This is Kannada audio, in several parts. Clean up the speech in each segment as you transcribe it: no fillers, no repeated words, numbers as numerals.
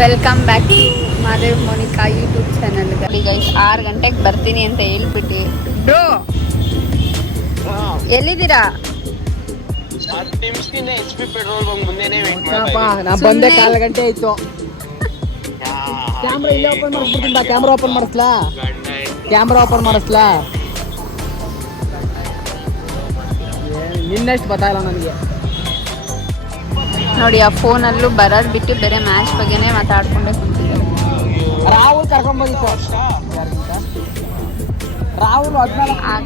Welcome back to Madev Monica YouTube ಚಾನಲ್ಗೆ ಗೈಸ್ 6 ಗಂಟೆಗೆ ಬರ್ತೀನಿ ಅಂತ ಹೇಳ್ಬಿಟ್ಟು ಬ್ರೋ ಎಲ್ಲಿದ್ದೀರಾ? ನಾ ಬಂದೆ 4 ಗಂಟೆ ಆಯ್ತು. ಕ್ಯಾಮ್ರಾ ಇಲ್ಲೇ ಓಪನ್ ಮಾಡಿಸ್ಬಿಡ್ತೀನಿ ಬಾ. ಕ್ಯಾಮ್ರಾ ಓಪನ್ ಮಾಡಿಸ್ಲಾ ನಿನ್ನಷ್ಟು ಗೊತ್ತಾಗಲ್ಲ ನನಗೆ. ನೋಡಿ ಆ ಫೋನಲ್ಲೂ ಬರೋದು ಬಿಟ್ಟು ಬೇರೆ ಮ್ಯಾಚ್ ಬಗ್ಗೆನೇ ಮಾತಾಡ್ಕೊಂಡೆ ಕುಂತಿದ್ದಾರೆ. ರಾಹುಲ್ ಕರ್ಕೊಂಡ್ಬಂದಿತ್ತು. ರಾಹುಲ್ ಆ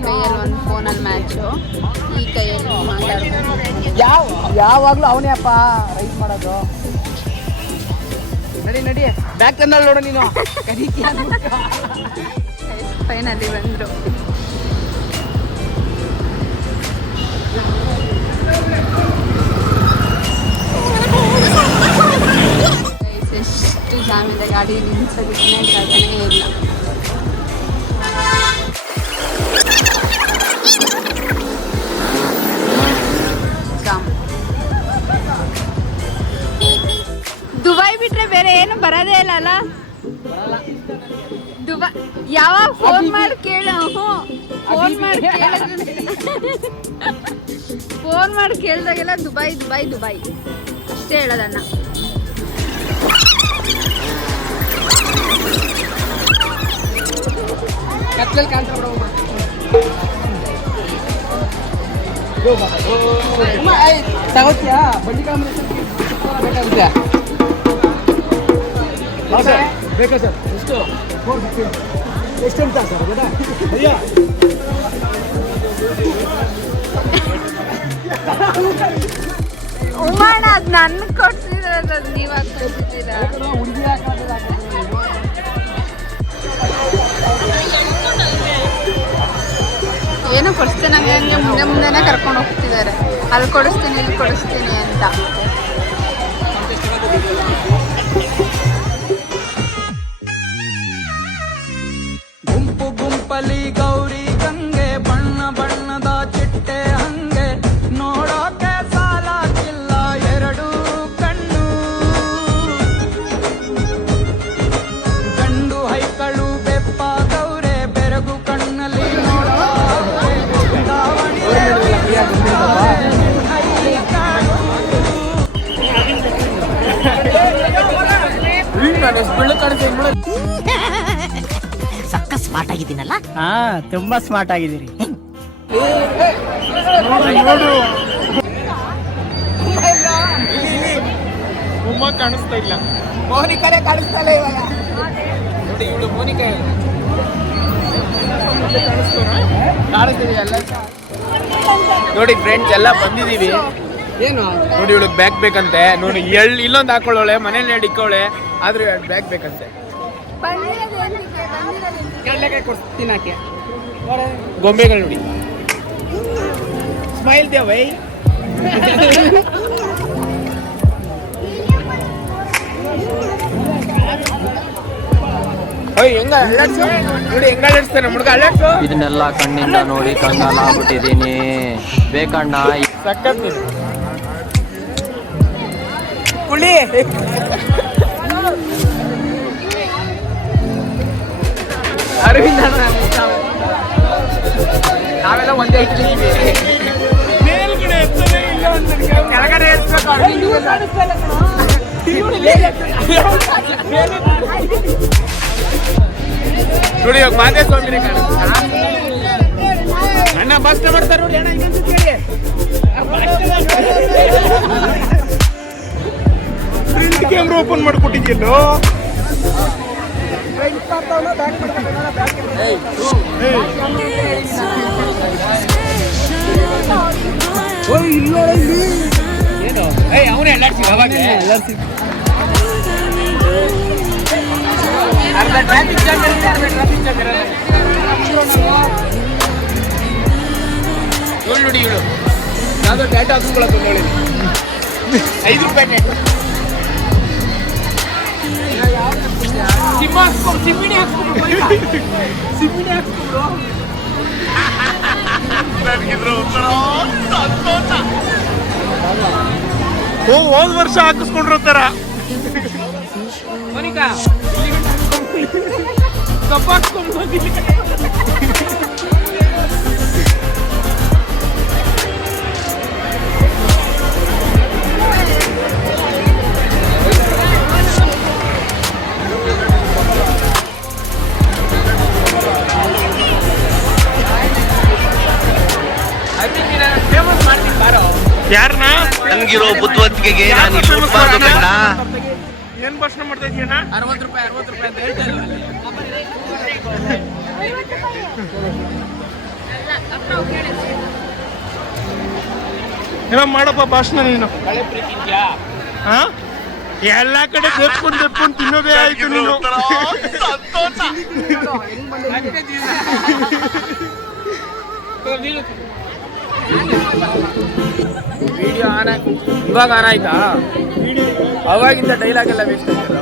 ಕೈಯಲ್ಲಿ ಒಂದು ಫೋನಲ್ಲಿ ಮ್ಯಾಚು, ಈ ಕೈಯಲ್ಲಿ ಮಾತಾಡ್ಕೊಂಡು ಯಾವಾಗಲೂ ಅವನೇ ಅಪ್ಪ ರೈಸ್ ಮಾಡೋದು. ನಡಿ ಬ್ಯಾಕ್ ತಂದಲ್ಲಿ ನೋಡು ನೀನು. ಫೈನಲ್ಲಿ ಬಂದರು. ಎಷ್ಟು ಜಾಮಿದೆ ಗಾಡಿ ನಿಲ್ಸೋದಕ್ಕೆ ಜಾಗನೇ ಇಲ್ಲ. ದುಬೈ ಬಿಟ್ರೆ ಬೇರೆ ಏನು ಬರೋದೇ ಇಲ್ಲ ಅಲ್ಲ. ದುಬೈ ಯಾವಾಗ ಫೋನ್ ಮಾಡಿ ಕೇಳು. ಫೋನ್ ಮಾಡಿ ಕೇಳಿದಾಗೆಲ್ಲ ದುಬೈ ದುಬೈ ದುಬೈ ಅಷ್ಟೇ ಹೇಳೋದಣ್ಣ. ಕತ್ಲಲ್ಲಿ ಕಾಣ್ತಾ ತಗೋತ್ಯಾ ಬಡ್ಡಿ ಕಾಂಬಿನೇಷನ್ ಬೇಕಾಗುತ್ತೆ. ಬೇಕಾ ಸರ್? ಎಷ್ಟು 450 ಎಷ್ಟು ಅಂತ ಸರ್? ಬೇಡ ಅಯ್ಯ ಉಮ್ಮಣ್ಣ ಅದು ನನ್ನ ಕೊಡ್ತಿರೋದು, ಅದು ನೀವು ಕೊಡ್ತಿದ್ದೀರಾ? ಹುಡುಗಿ ಏನು ಕೊಡಿಸ್ತೇನೆ ಹಂಗೆ ಮುಂದೆನೇ ಕರ್ಕೊಂಡು ಹೋಗ್ತಿದ್ದಾರೆ. ಅಲ್ಲಿ ಕೊಡಿಸ್ತೀನಿ ಇಲ್ಲಿ ಕೊಡಿಸ್ತೀನಿ ಅಂತ. ಗುಂಪು ಗುಂಪಲಿ ಗೌರಿ ಗಂಗೆ ಬಣ್ಣ ಬಣ್ಣದ ಚಿಟ್ಟೆ ಹಂಗೆ ನೋಡೋಕೆ ಸಾಲಾಗಿಲ್ಲ ಎರಡು ಕಣ್ಣು. ಗಂಡು ಹೈಕಳು ಬೆಪ್ಪಾದವ್ರೆ ಬೆರಗು ಕಣ್ಣಲ್ಲಿ ಸಕ್ಕ ಸ್ಮಾರ್ಟ್ ಆಗಿದ್ದೀನಲ್ಲ? ಹಾ, ತುಂಬಾ ಸ್ಮಾರ್ಟ್ ಆಗಿದ್ದೀರಿ. ಕಾಣಿಸ್ತಾ ಇಲ್ಲ. ಮೋನಿಕಾನೇ ಕಾಣಿಸ್ತಾ ಇಲ್ಲ ಇವಾಗ. ನೋಡಿ ಇವಳು ಮೋನಿಕಾ ಕಾಣಿಸ್ತೀವಿ ಎಲ್ಲ. ನೋಡಿ ಫ್ರೆಂಡ್ಸ್ ಎಲ್ಲ ಬಂದಿದೀವಿ. ಏನು ನೋಡಿ ಇವಳಿಗೆ ಬ್ಯಾಗ್ ಬೇಕಂತೆ. ನೋಡಿ ಇಲ್ಲೊಂದು ಹಾಕೊಳ್ಳೋಳೆ, ಮನೇಲಿ ಇಕ್ಕೋಳೆ, ಆದ್ರೆ ಬ್ಯಾಗ್ ಬೇಕಂತೆ. ಕಡಲೆಕಾಯಿ ಕೊಡ್ತೀನಿ ಆಕೆ. ಗೊಂಬೆಗಳು ನೋಡಿ. ಸ್ಮೈಲ್ ದೇವೈ. ಹೆಂಗ ಅಲ್ಲಾಡ್ಸು ನೋಡಿ, ಹೆಂಗ ಅಲ್ಲಾಡ್ಸ್ತಾನೆ ಹುಡುಗ. ಅಲ್ಲಾಡ್ಸು. ಇದನ್ನೆಲ್ಲ ಕಣ್ಣಿಂದ ನೋಡಿ ಕಂಗಾಲಾಗ್ಬಿಟ್ಟಿದೀನಿ. ಬೇಕಣ್ಣ ಸಕ್ಕತ್ ಕುಳಿ. ಅರವಿಂದ ನಾವೆಲ್ಲ ಒಂದೇ ಇಟ್ಟಿದ್ದೀವಿ. ಮೇಲ್ಗಡೆ ಎತ್ತಲೇ ಇಲ್ಲ ಅಂತ ಕೆಳಗಡೆ ನೋಡಿ ಇವಾಗ ಮಾದೇ ಸ್ವಾಮಿನೇ ಕಾಣಿಸ್ತಾ. ಅಣ್ಣ ಬಸ್ ಮಾಡ್ತಾರೆ ನೋಡಿ ಅಣ್ಣ. ಪ್ರಿಂಟ್ ಕ್ಯಾಮ್ರಾ ಓಪನ್ ಮಾಡ್ಕೊಟ್ಟಿದ್ಯಲ್ಲೋ. ಏನು ಅವನೇ ಅಲ್ಲಾಡ್ಸಿ ಅವಾಗ ಅರ್ಧ ಟ್ರಾಫಿಕ್ ಜಾಮ್ ಇರುತ್ತೆ, ಅರ್ಧ ಟ್ರಾಫಿಕ್ ಜಾಮ್ ಇರಲ್ಲ. ನೋಡಿ ಇವಳು ಯಾವುದೋ ಟ್ಯಾಟೋ ಹಾಕ್ಸ್ಕೊಳಕ್ಕೆ ನೋಡಿ. 5 ರೂಪಾಯಿ ಟ್ಯಾಟೋ. ಸಿಮ್ಮಿಣಿ ಹಾಕ್ಸ್ಕೊಬ್ರು. ನನಗಿದ್ರು ಸಂತೋಷ. ಹೋದ ವರ್ಷ ಹಾಕಿಸ್ಕೊಂಡಿರ್ತಾರ. ಮೋನಿಕಾ ಕಪ್ಪಾಕ್ಸ್ಕೊಂಡು ಫೇಮಸ್ ಮಾಡ್ತೀನಿ ಬಾರೋ. ಯಾರನ್ನ ನನ್ಗಿರೋ ಬುದ್ಧಿವಂತಿಕೆಗೆ ನಾನು ಇಲ್ಲಿ ಹುಟ್ಬಾರ್ದು ಕಣ್ಣ. ಏನ್ ಭಾಷಣ ಮಾಡ್ತಾ ಇದೀಯಣ್ಣ? 60 ರೂಪಾಯಿ ಅಂತ ಹೇಳ್ತಾ ಇಲ್ಲ ಅಲ್ಲಿ. ಏನೋ ಮಾಡಪ್ಪ ಭಾಷಣ ನೀನು. ಕಳೆ ಪ್ರೀತಿ ಇದೆಯಾ? ಹಾ ಎಲ್ಲಾ ಕಡೆ ತೆಪ್ಕೊಂಡು ತಿನ್ನೋದೇ ಆಯ್ತು ನೀನು. ವಿಡಿಯೋ ಆನ್ ಇವಾಗ ಆನ್ ಆಯ್ತಾ? ಅವಾಗಿಂದ ಡೈಲಾಗ್ ಎಲ್ಲ ವೇಸ್ಟ್ ಆಯ್ತಲ್ಲ.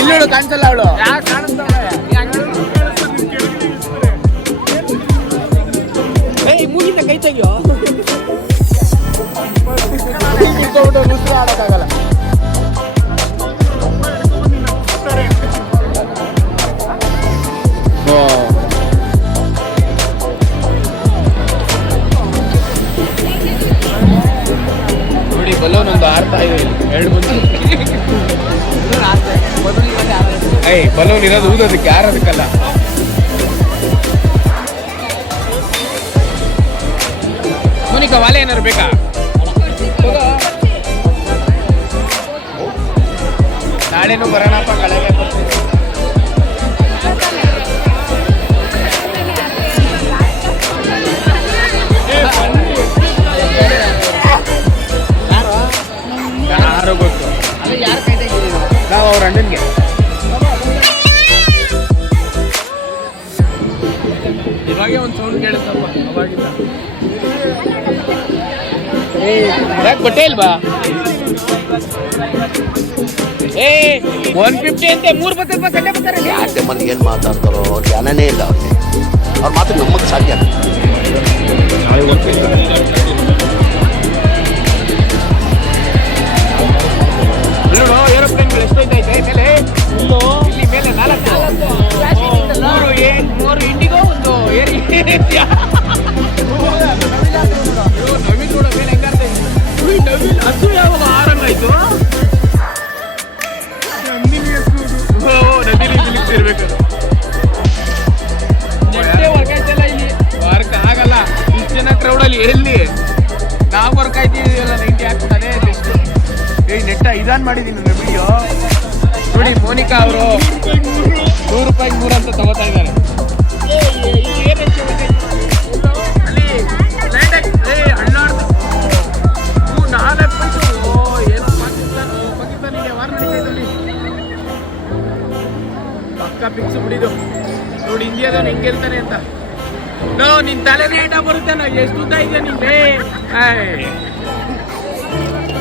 ಇಲ್ಲೋಡು ಕಾಣಿಸಲ್ಲ ಅವಳು. ಮೂಗಿಂದ ಕೈ ತೆಗಿಯೋ. ಆಡಕ್ಕಾಗಲ್ಲ. ನೋಡಿ ಬಲೂನ್ ಒಂದು ಆರ್ತಾ ಇದೆ ಇಲ್ಲಿ 2 ಮುಂಚೆ. ಏಯ್ ಬಲೂನ್ ಇರೋದು ಊದೋದಕ್ಕೆ ಯಾರದಕ್ಕಲ್ಲ. ಮೋನಿಕಾ ವಾಲೆ ಏನಾರು ಬೇಕಾ? ನಾಳೆನೂ ಬರೋಣಪ್ಪ ಕಳೆಗೆ. ಯಾರು ಗೊತ್ತು ನಾವು ಅವ್ರ ಅಣ್ಣನ್ಗೆ. ಇವಾಗೆ ಒಂದು ಸೌಂಡ್ ಕೇಳುತ್ತಪ್ಪ ಅವಾಗಿಂದ. ಯಾಕೆ ಬಟ್ಟೆ ಇಲ್ವಾ? 150 ಅಂತೆ 3 ಬತ್ತೆ ಸಂಡೆ ಬರ್ತಾರೆ. ಯಾಕೆ ಮಂದಿ ಏನ್ ಮಾತಾಡ್ತಾರೋ ಜ್ಞಾನನೇ ಇಲ್ಲ ಅವ್ರಿಗೆ. ಅವ್ರ ಮಾತು ನಮ್ಮಕ್ಕೆ ಸಾಧ್ಯ. ನೋಡು ಏರೋಪ್ಲೇನ್ಗಳು ಎಷ್ಟೈತೆ ಮೇಲೆ. ಇಲ್ಲಿ ಮೇಲೆ 4 ಇಂಡಿಗೋ ಒಂದು ಏರ್ ಏರಿಯಾ. ನವೀನ್ ನೋಡೋ ಮೇಲೆ ಹೆಂಗಾರ್ತಾ ಇದೆ. ನವೀನ್ ಹಸು ಯಾವಾಗ ಆರಂಗಾಯ್ತು? ನಂದಿನಿ ಇರ್ಬೇಕು. ನೆಟ್ಟೆ ವರ್ಕ್ ಆಯ್ತಲ್ಲ ಇಲ್ಲಿ. ವರ್ಕ್ ಆಗಲ್ಲ ಇಷ್ಟು ಜನ ಕ್ರೌಡಲ್ಲಿ. ಎಲ್ಲಿ ನಾವು ವರ್ಕ್ ಆಯ್ತಿದೀವಲ್ಲ 90 ಹಾಕ್ತಾನೆ ಬೆಸ್ಟ್. ನೆಟ್ಟ ಇದಾನ್ ಮಾಡಿದೀನಿ ನನ್ನ ವಿಡಿಯೋ ನೋಡಿ. ಮೋನಿಕಾ ಅವರು 100 ರೂಪಾಯಿಗೆ 3 ಅಂತ ತಗೋತಾ ಇದ್ದಾರೆ. ಅಲ್ಲಿ ಹಣ್ಣಾಡ್ದು 4 ಪೈಸು ಏನೋ ಪಾಕಿಸ್ತಾನಿಗೆ ವಾರ ನಡೀತೈತಲ್ಲಿ. ಪಕ್ಕ ಪಿಕ್ಸ್ ಬಿಡಿದು ನೋಡಿ. ಇಂಡಿಯಾದವನು ಹೆಂಗೆ ಗೆಲ್ತಾನೆ ಅಂತ. ನಿನ್ ತಲೆನೇ ಏಟ ಬರುತ್ತೆ. ನಾವು ಎಷ್ಟು ಉದ್ದ ಇದೆಯಾ ನಿಂಗೆ?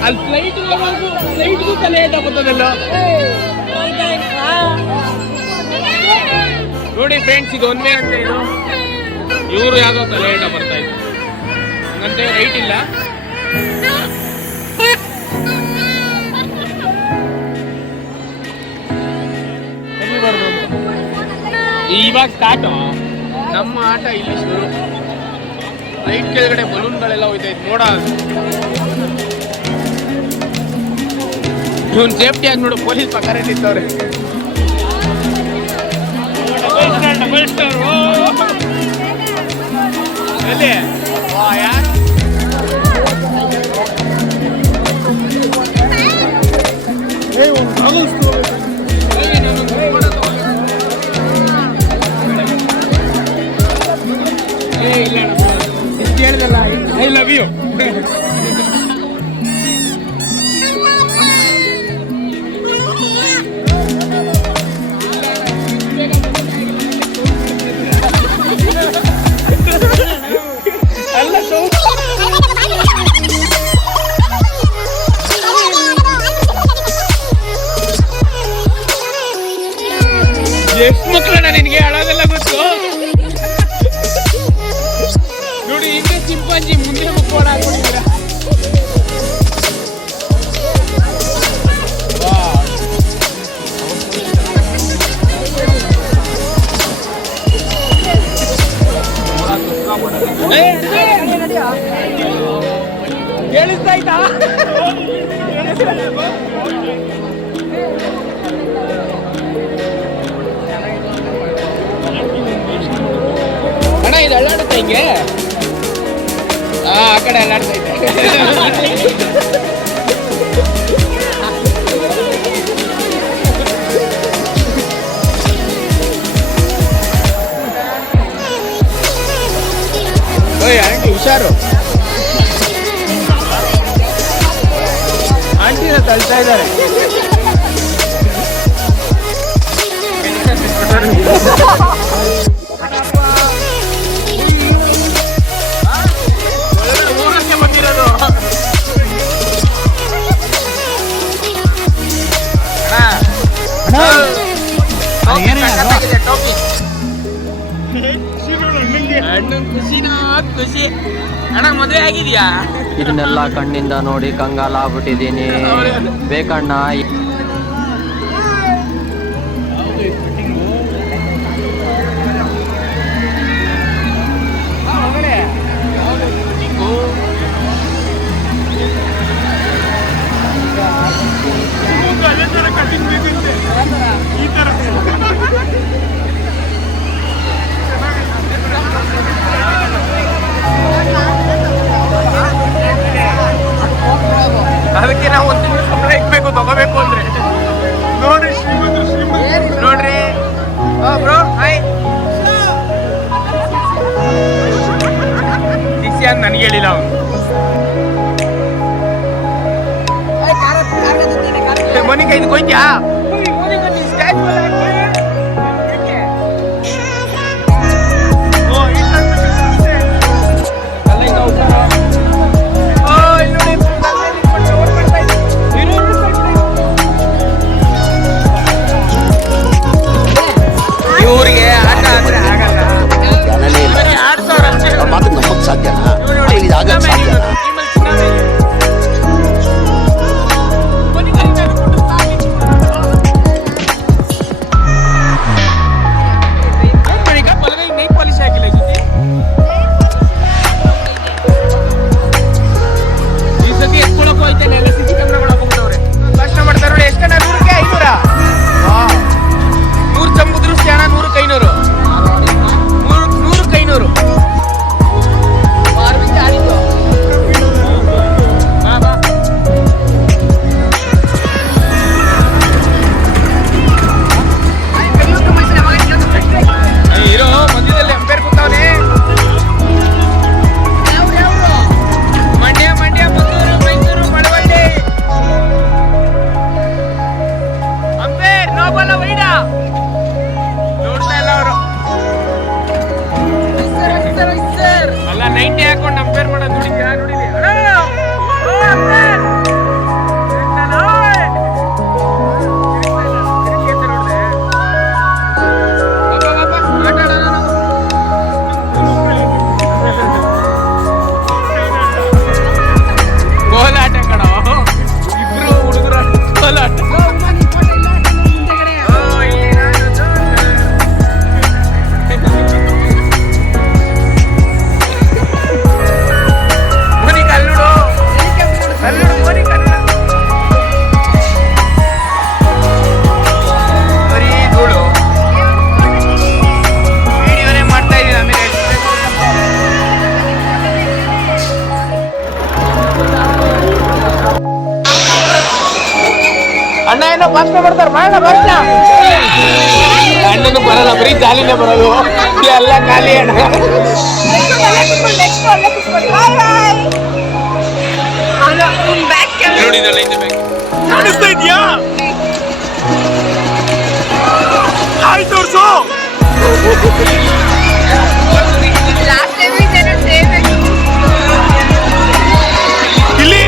ಅಲ್ಲಿ ಫ್ಲೈಟ್ಗೂ ತಲೆ ಏಟ ಬರ್ತದಲ್ಲ ನೋಡಿ ಫ್ರೆಂಡ್ಸ್. ಇದು ಒಂದೇ ಅಂತ ಇದು. ಇವರು ಯಾವುದೋ ತಲೆ ಏಟ ಬರ್ತಾ ಇತ್ತು ಹಂಗಂತೆ. ರೈಟ್ ಇಲ್ಲ. ಇವಾಗ ಸ್ಟಾರ್ಟ್ ನಮ್ಮ ಆಟ ಇಲ್ಲಿ ಶುರು. ಲೈಟ್ ಕೆಳಗಡೆ ಬಲೂನ್ಗಳೆಲ್ಲ ಹೋಯ್ತೈತೆ ನೋಡ. ಇವನ್ ಸೇಫ್ಟಿ ಆಗಿ ನೋಡು. ಪೊಲೀಸ್ ಪಕ್ಕ ನಿಂತವ್ರೆ. ಡಬಲ್ ಸ್ಟಾರ್ ಎಲ್ಲಿ ಯಾರು? ಇಲ್ಲ ಇಷ್ಟು ಹೇಳಿದಲ್ಲ. I love you. ಅಲ್ಲ ಎಷ್ಟು ಮಕ್ಕಳಣ್ಣ ನಿನಗೆ? ಅಳೋದೆಲ್ಲ ಗೊತ್ತು. ಅಪ್ಪಾಜಿ ಮುಂದೆ ಮುಕ್ಕೋಣ ಹಾಕೊಂಡಿದ್ದೀರಾ? ಕೇಳಿಸ್ತಾ ಇತ್ತಾ? ಅಣ್ಣ ಇದು ಅಳ್ಳಾಡುತ್ತಾ ಹಿಂಗೆ? ಆ ಕಡೆ ಅಲ್ಲಾಡ್ತೈತೆ. ಓಯ್ ಆಂಟಿ ಹುಷಾರು, ಆಂಟಿನ ತಳ್ತಾ ಇದ್ದಾರೆ. ಬಂದಿರೋದು ಖುಷಿ. ಅಣ್ಣ ಮದುವೆ ಆಗಿದ್ಯಾ? ಇದನ್ನೆಲ್ಲ ಕಣ್ಣಿಂದ ನೋಡಿ ಕಂಗಾಲಾಗ್ಬಿಟ್ಟಿದೀನಿ. ಬೇಕಣ್ಣ ಅದಕ್ಕೆ ನಾವು ಒಂದು ತಿಂಗಳು ಸಂಬಳ ಇಕ್ಬೇಕು ತಗೋಬೇಕು ಅಂದ್ರೆ. ನೋಡ್ರಿ ನೋಡ್ರಿ ಬ್ರೋ ಹಾಯ್ ಶಿಷ್ಯ ಅಂತ ನನಗೆ ಹೇಳಿಲ್ಲ ಅವನು. ಮೋನಿಕಾ ಇದು ಕೊಯ್ತ್ಯಾ? ಇವ್ರಿಗೆ ಆಟ ಅಂದ್ರೆ ಆಗಲ್ಲ. ಜನನೇ ಇಲ್ಲ. 2,000 ಅಷ್ಟೇ. ಅವ್ರ ಮಾತಿಗೆ ನಂಬಕ್ ಸಾಧ್ಯನಾ? ಇದಾಗಕ್ ಸಾಧ್ಯನಾ? ಅಲ್ಲ 90 ಹಾಕೊಂಡು ಅಂಪೇರ್ ಮಾಡೋದು ನೋಡಿ. ಕೋಲಾಟ ಕಣ ಇಬ್ರು ಹುಡುಗರ ಕೋಲಾಟ. ಅಣ್ಣ ಏನೋ ಭಾಷಣ ಬರ್ತಾರೆ ಮಾಡೋಣ ಭಾಷಣ. ಅಣ್ಣನು ಬರಲ್ಲ, ಬರೀ ಜಾಲಿನೇ ಬರೋದು. ಎಲ್ಲ ಖಾಲಿ ಅಣ್ಣ. ನೋಡಿದಲ್ಲ ಇದು ಬ್ಯಾಗ್ ಕಾಣಿಸ್ತಾ ಇದೆಯಾ? ಆಯ್ತು ತೋರ್ಸು. ಇಲ್ಲಿ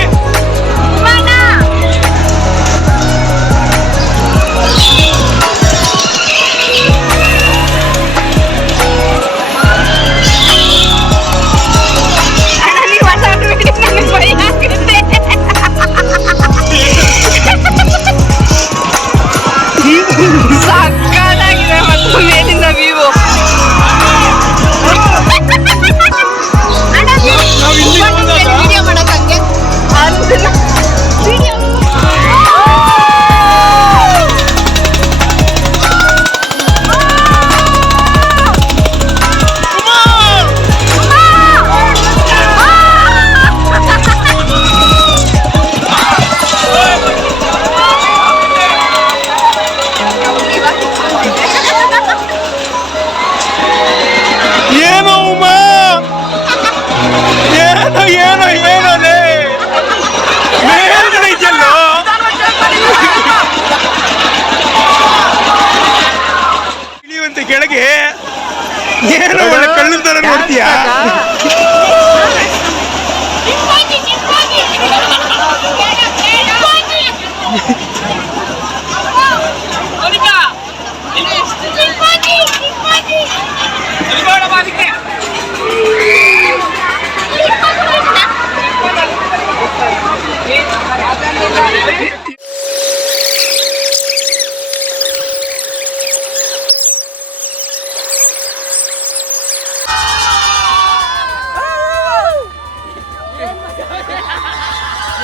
ಏನು ಒಳ್ಳೆ ಕಳ್ಳು ತರ ನೋಡ್ತೀಯಾ?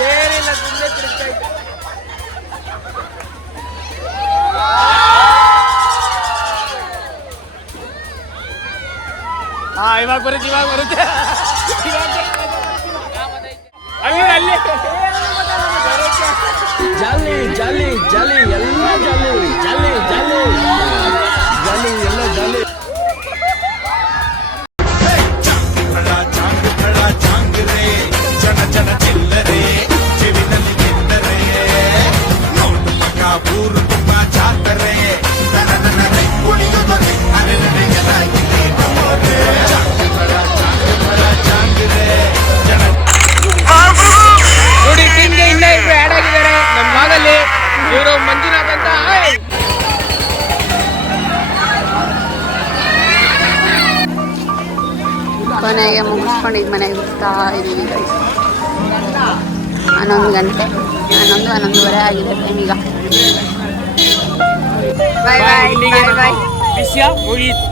ಏನಿಲ್ಲ ಸುಮ್ಮನೆ ತಿರುಗ್ತಾ ಇದ್ದೆ. ಇವಾಗ ಬರುತ್ತೆ ಅಲ್ಲಿ ಜಾಲಿ ಜಾಲಿ ಜಾಲಿ ಎಲ್ಲ ಜಾಲಿ ಜಾಲಿ ಜಾಲಿ ಜಾಲಿ ಎಲ್ಲ ಜಾಲಿ. ನೋಡಿ ಟೀಮ್ಗೆ ಇನ್ನ ಇಬ್ರು ಆ್ಯಡ್ ಆಗಿದ್ದಾರೆ ನಮ್ಮ ಭಾಗದಲ್ಲಿ. ಇವರು ಮಂಜುನಾಥ್ ಅಂತ. ಕೊನೆಗೆ ಮುಗಿಸ್ಕೊಂಡು ಈಗ ಮನೆಗೆ ಹೋಗ್ತಾ ಇದ್ದೀವಿ ಗೈಸ್. 11 ಗಂಟೆ 11:30 ಆಗಿದೆ ಟೈಮ್ ಈಗ. ಬಾಯ್ ಬಾಯ್ ಬಾಯ್ ಬಾಯ್ ವಿಷಯ ಮುಗೀತು.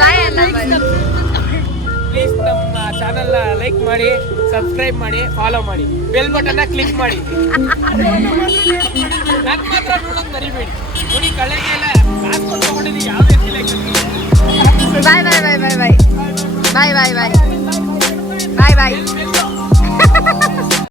ಬಾಯ್ ಅಲ್ಲ ಬಾಯ್. ಪ್ಲೀಸ್ ನಮ್ಮ ಚಾನಲ್ ಲೈಕ್ ಮಾಡಿ, ಸಬ್ಸ್ಕ್ರೈಬ್ ಮಾಡಿ, ಫಾಲೋ ಮಾಡಿ, ಬೆಲ್ ಬಟನ್ ಕ್ಲಿಕ್ ಮಾಡಿ. ನನ್ನ ಮಾತ್ರ ನೋಡೋದು ಮರಿಬೇಡಿ. ನೋಡಿ ಕಳೆಗೆಲ್ಲ ಕಾಸು ಕೊಟ್ಟು ತಗೊಂಡಿದ್ದೀವಿ, ಯಾವುದೇ ಬಾಯ್ ಬಾಯ್ ಬಾಯ್ ಬಾಯ್ ಬಾಯ್ ಬಾಯ್ ಬಾಯ್ ಬಾಯ್ ಬಾಯ್ ಬಾಯ್.